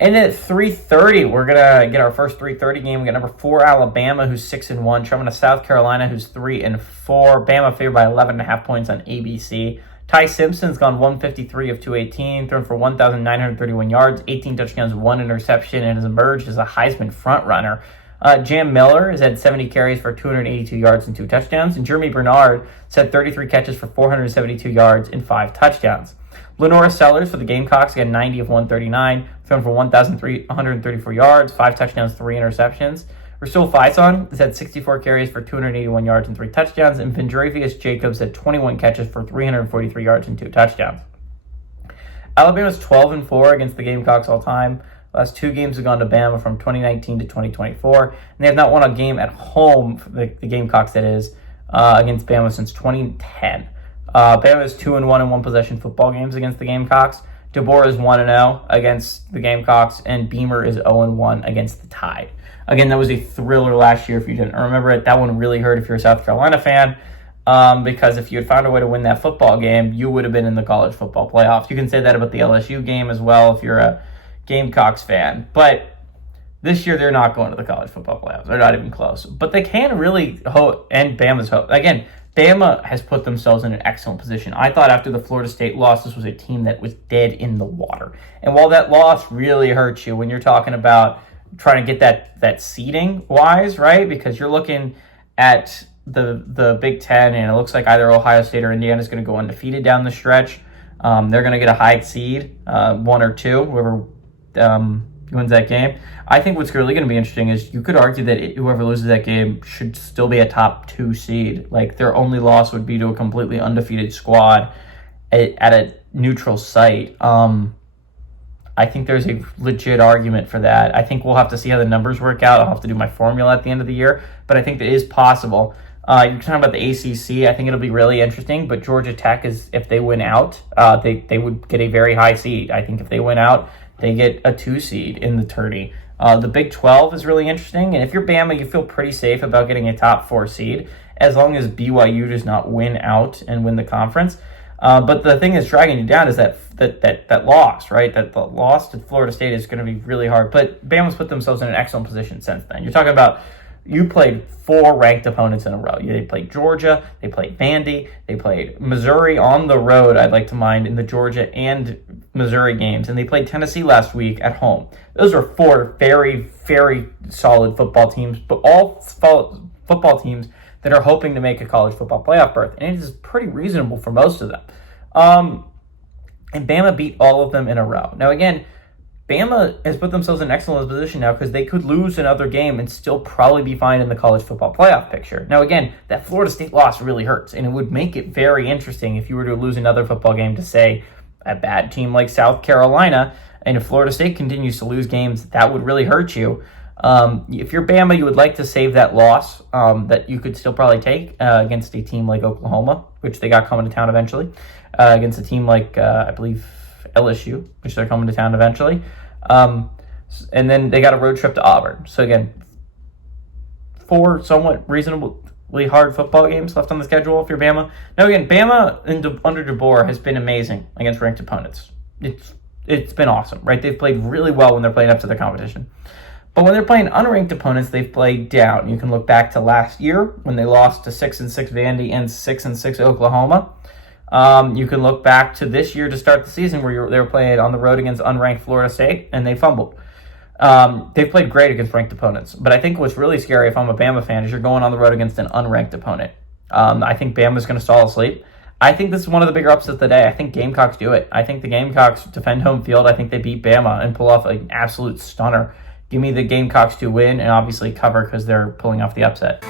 And at 3:30, we're gonna get our first 3:30 game. We got number 4 Alabama, who's 6-1, traveling to South Carolina, who's 3-4. Bama favored by 11.5 points on ABC. Ty Simpson's gone 153 of 218, thrown for 1,931 yards, 18 touchdowns, 1 interception, and has emerged as a Heisman frontrunner. Jam Miller has had 70 carries for 282 yards and 2 touchdowns, and Jeremy Bernard has had 33 catches for 472 yards and 5 touchdowns. Lenora Sellers for the Gamecocks got 90 of 139, thrown for 1,134 yards, 5 touchdowns, 3 interceptions. Rasul Faison has had 64 carries for 281 yards and 3 touchdowns, and Vendravius Jacobs had 21 catches for 343 yards and 2 touchdowns. Alabama's 12-4 against the Gamecocks all time. The last 2 games have gone to Bama from 2019 to 2024, and they have not won a game at home, for the Gamecocks that is, against Bama since 2010. Bama is 2-1 in one-possession football games against the Gamecocks. DeBoer is 1-0 against the Gamecocks, and Beamer is 0-1 against the Tide. Again, that was a thriller last year if you didn't remember it. That one really hurt if you're a South Carolina fan, because if you had found a way to win that football game, you would have been in the college football playoffs. You can say that about the LSU game as well if you're a Gamecocks fan. But this year, they're not going to the college football playoffs. They're not even close. But they can really end Bama's hope. Again, Bama has put themselves in an excellent position. I thought after the Florida State loss, this was a team that was dead in the water. And while that loss really hurts you when you're talking about trying to get that seeding wise, right? Because you're looking at the Big Ten, and it looks like either Ohio State or Indiana is going to go undefeated down the stretch. They're going to get a high seed, 1 or 2, whoever wins that game. I think what's really going to be interesting is you could argue that whoever loses that game should still be a top 2 seed. Like, their only loss would be to a completely undefeated squad at a neutral site. I think there's a legit argument for that. I think we'll have to see how the numbers work out. I'll have to do my formula at the end of the year, but I think that is possible. You're talking about the ACC. I think it'll be really interesting, but Georgia Tech is, if they win out, they would get a very high seed. I think if they win out, they get a 2 seed in the tourney. The Big 12 is really interesting, and if you're Bama, you feel pretty safe about getting a top 4 seed as long as BYU does not win out and win the conference. But the thing that's dragging you down is that loss, right? That the loss to Florida State is going to be really hard. But Bama's put themselves in an excellent position since then. You're talking about you played 4 ranked opponents in a row. They played Georgia, they played Vandy, they played Missouri on the road, I'd like to mind, in the Georgia and Missouri games, and they played Tennessee last week at home. Those are 4 very, very solid football teams, but all football teams that are hoping to make a college football playoff berth, and it is pretty reasonable for most of them. And Bama beat all of them in a row. Now, again, Bama has put themselves in an excellent position now because they could lose another game and still probably be fine in the college football playoff picture. Now, again, that Florida State loss really hurts, and it would make it very interesting if you were to lose another football game to, say, a bad team like South Carolina, and if Florida State continues to lose games, that would really hurt you. If you're Bama, you would like to save that loss that you could still probably take against a team like Oklahoma, which they got coming to town eventually, against a team like, I believe, LSU, which they're coming to town eventually. And then they got a road trip to Auburn. So again, 4 somewhat reasonably hard football games left on the schedule if you're Bama. Now again, Bama under DeBoer has been amazing against ranked opponents. It's been awesome, right? They've played really well when they're playing up to their competition. But when they're playing unranked opponents, they've played down. You can look back to last year when they lost to 6-6 Vandy and 6-6 Oklahoma. You can look back to this year to start the season where they were playing on the road against unranked Florida State, and they fumbled. They've played great against ranked opponents. But I think what's really scary if I'm a Bama fan is you're going on the road against an unranked opponent. I think Bama's going to stall asleep. I think this is one of the bigger upsets of the day. I think Gamecocks do it. I think the Gamecocks defend home field. I think they beat Bama and pull off an absolute stunner. Give me the Gamecocks to win and obviously cover because they're pulling off the upset.